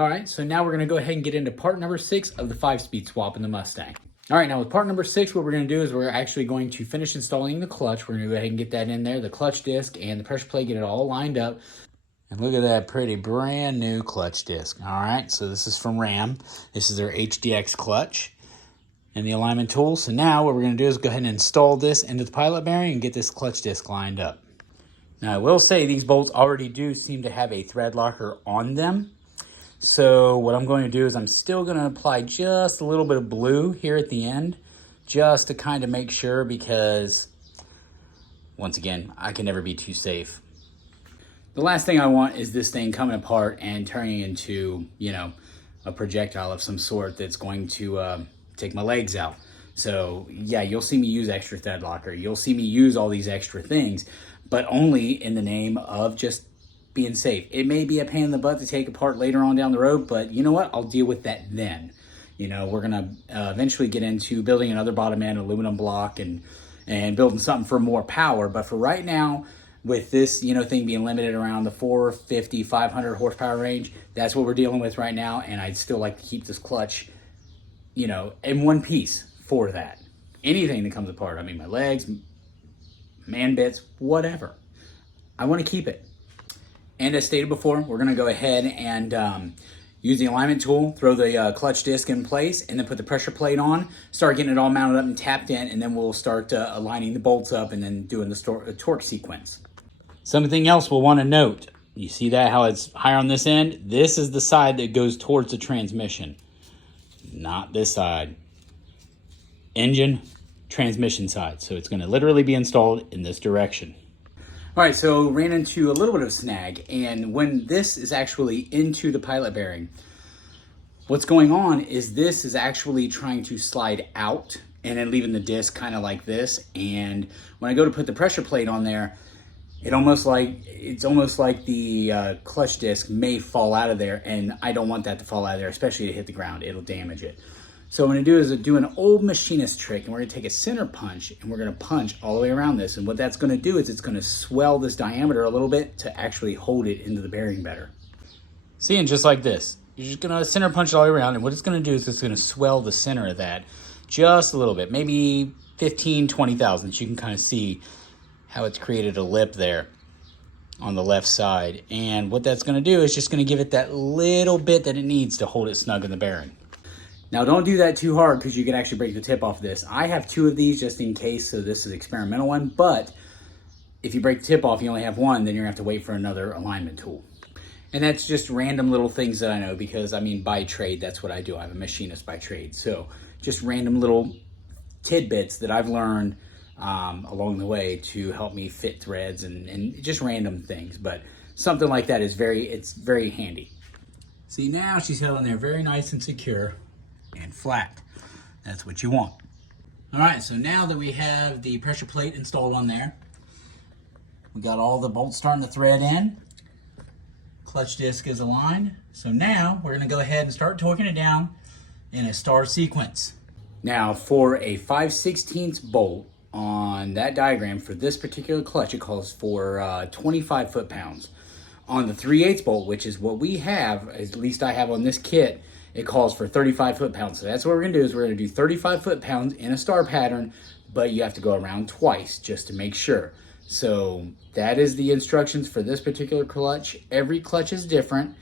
All right, so now we're gonna go ahead and get into part number 6 of the 5-speed swap in the Mustang. All right, now with part number 6, what we're gonna do is we're actually going to finish installing the clutch. We're gonna go ahead and get that in there, the clutch disc and the pressure plate, get it all lined up. And look at that pretty brand new clutch disc. All right, so this is from Ram. This is their HDX clutch and the alignment tool. So now what we're gonna do is go ahead and install this into the pilot bearing and get this clutch disc lined up. Now I will say these bolts already do seem to have a thread locker on them. So what I'm going to do is I'm still going to apply just a little bit of blue here at the end, just to kind of make sure, because once again, I can never be too safe. The last thing I want is this thing coming apart and turning into, you know, a projectile of some sort that's going to take my legs out. So yeah, you'll see me use extra thread locker. You'll see me use all these extra things, but only in the name of just being safe. It may be a pain in the butt to take apart later on down the road, but you know what? I'll deal with that then. You know, we're gonna eventually get into building another bottom end aluminum block and building something for more power. But for right now, with this, you know, thing being limited around the 450, 500 horsepower range, that's what we're dealing with right now. And I'd still like to keep this clutch, you know, in one piece for that. Anything that comes apart, I mean, my legs, man bits, whatever, I want to keep it. And as stated before, we're gonna go ahead and use the alignment tool, throw the clutch disc in place, and then put the pressure plate on, start getting it all mounted up and tapped in, and then we'll start aligning the bolts up and then doing the torque sequence. Something else we'll wanna note, you see that, how it's higher on this end? This is the side that goes towards the transmission, not this side. Engine, transmission side. So it's gonna literally be installed in this direction. All right, so ran into a little bit of a snag, and when this is actually into the pilot bearing, what's going on is this is actually trying to slide out and then leaving the disc kind of like this. And when I go to put the pressure plate on there, it's almost like the clutch disc may fall out of there, and I don't want that to fall out of there, especially to hit the ground. It'll damage it. So what I'm gonna do is do an old machinist trick, and we're gonna take a center punch and we're gonna punch all the way around this. And what that's gonna do is it's gonna swell this diameter a little bit to actually hold it into the bearing better. See, and just like this, you're just gonna center punch it all the way around, and what it's gonna do is it's gonna swell the center of that just a little bit, maybe 15, 20 thousandths. You can kind of see how it's created a lip there on the left side. And what that's gonna do is just gonna give it that little bit that it needs to hold it snug in the bearing. Now don't do that too hard, because you can actually break the tip off this. I have 2 of these just in case, so this is an experimental one, but if you break the tip off, you only have one, then you're gonna have to wait for another alignment tool. And that's just random little things that I know, because I mean, by trade, that's what I do. I'm a machinist by trade. So just random little tidbits that I've learned along the way to help me fit threads and just random things. But something like that is it's very handy. See, now she's held in there very nice and secure and flat. That's what you want. All right, so now that we have the pressure plate installed on there, we got all the bolts starting to thread in. Clutch disc is aligned. So now we're gonna go ahead and start torquing it down in a star sequence. Now for a 5/16 bolt on that diagram for this particular clutch, it calls for 25 foot-pounds. On the 3/8 bolt, which is what we have, at least I have on this kit, it calls for 35 foot-pounds. So that's what we're gonna do, is we're gonna do 35 foot-pounds in a star pattern, but you have to go around twice just to make sure. So that is the instructions for this particular clutch. Every clutch is different.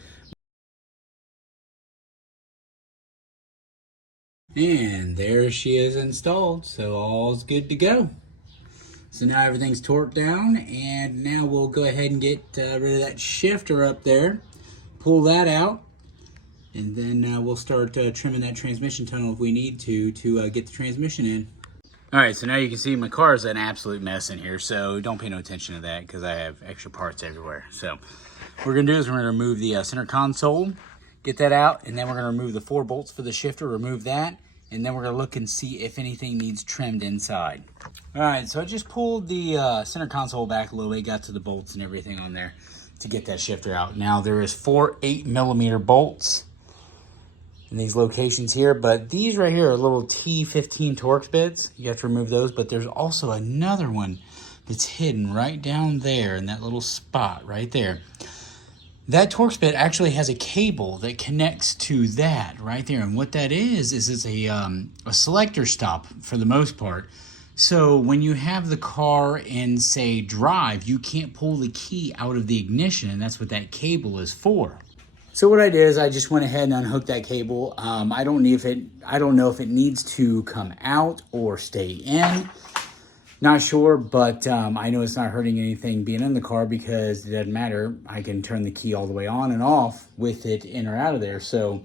And there she is installed, so all's good to go. So now everything's torqued down, and now we'll go ahead and get rid of that shifter up there, pull that out, and then we'll start trimming that transmission tunnel if we need to get the transmission in. All right, so now you can see my car is an absolute mess in here, so don't pay no attention to that because I have extra parts everywhere. So what we're gonna do is we're gonna remove the center console, get that out, and then we're gonna remove the 4 bolts for the shifter, remove that, and then we're gonna look and see if anything needs trimmed inside. All right, so I just pulled the center console back a little bit, got to the bolts and everything on there to get that shifter out. Now there is 4 8mm bolts in these locations here, but these right here are little T15 Torx bits. You have to remove those, but there's also another one that's hidden right down there in that little spot right there. that Torx bit actually has a cable that connects to that right there. And what that is it's a selector stop for the most part. So when you have the car in, say, drive, you can't pull the key out of the ignition, and that's what that cable is for. So what I did is I just went ahead and unhooked that cable. I don't know if it needs to come out or stay in. Not sure, but I know it's not hurting anything being in the car because it doesn't matter. I can turn the key all the way on and off with it in or out of there. So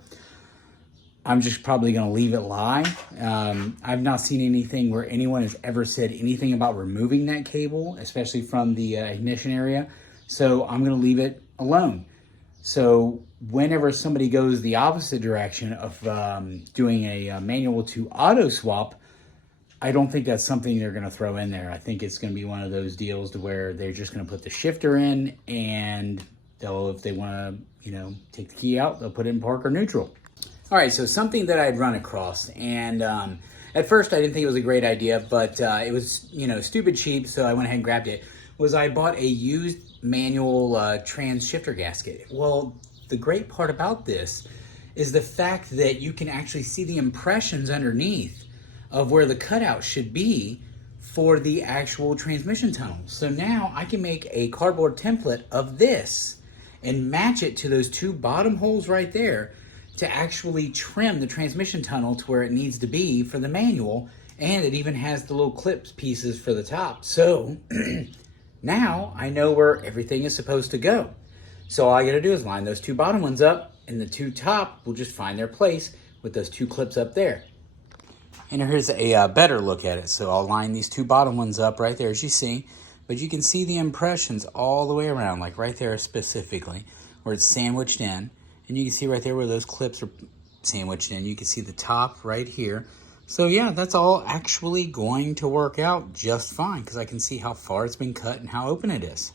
I'm just probably going to leave it lie. I've not seen anything where anyone has ever said anything about removing that cable, especially from the ignition area. So I'm going to leave it alone. So whenever somebody goes the opposite direction of doing a manual to auto swap, I don't think that's something they're going to throw in there. I think it's going to be one of those deals to where they're just going to put the shifter in, and they'll, if they want to, take the key out, they'll put it in park or neutral. All right, so something that I'd run across, and at first I didn't think it was a great idea, but it was, stupid cheap, so I went ahead and grabbed it, was I bought a used manual trans shifter gasket. Well, the great part about this is the fact that you can actually see the impressions underneath of where the cutout should be for the actual transmission tunnel. So now I can make a cardboard template of this and match it to those two bottom holes right there to actually trim the transmission tunnel to where it needs to be for the manual, and it even has the little clips pieces for the top. So now I know where everything is supposed to go. So all I gotta do is line those two bottom ones up, and the two top will just find their place with those two clips up there. And here's a better look at it. So I'll line these two bottom ones up right there, as you see. But you can see the impressions all the way around, like right there specifically, where it's sandwiched in. And you can see right there where those clips are sandwiched in. You can see the top right here. So yeah, that's all actually going to work out just fine, because I can see how far it's been cut and how open it is.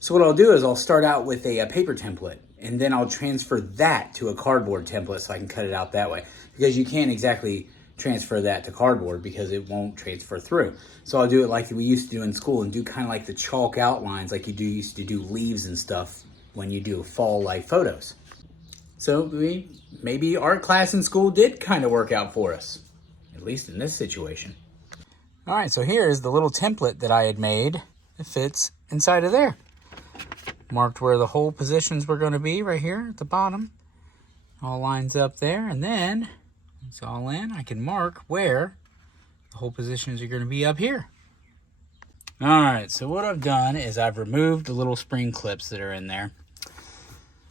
So what I'll do is I'll start out with a paper template, and then I'll transfer that to a cardboard template so I can cut it out that way. Because you can't exactly transfer that to cardboard because it won't transfer through. So I'll do it like we used to do in school and do kind of like the chalk outlines like you used to do leaves and stuff when you do fall light photos. So maybe art class in school did kind of work out for us, at least in this situation. All right, so here's the little template that I had made that fits inside of there. Marked where the hole positions were going to be right here at the bottom. All lines up there, and then it's all in. I can mark where the hole positions are going to be up here. All right, so what I've done is I've removed the little spring clips that are in there.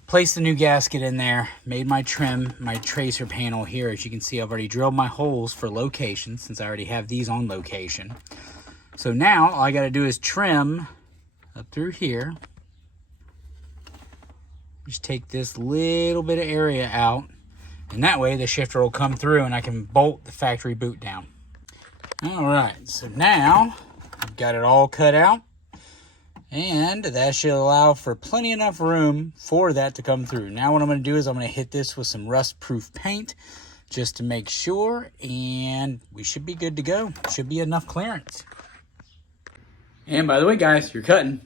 Placed the new gasket in there. Made my trim, my tracer panel here. As you can see, I've already drilled my holes for location since I already have these on location. So now all I got to do is trim up through here. Just take this little bit of area out. And that way the shifter will come through and I can bolt the factory boot down. All right, so now I've got it all cut out. And that should allow for plenty enough room for that to come through. Now what I'm going to do is I'm going to hit this with some rust-proof paint just to make sure. And we should be good to go. Should be enough clearance. And by the way, guys, you're cutting.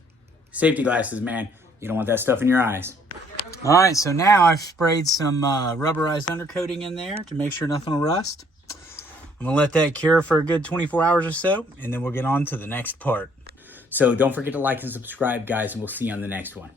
Safety glasses, man. You don't want that stuff in your eyes. All right, so now I've sprayed some rubberized undercoating in there to make sure nothing will rust. I'm gonna let that cure for a good 24 hours or so, and then we'll get on to the next part. So don't forget to like and subscribe, guys, and we'll see you on the next one.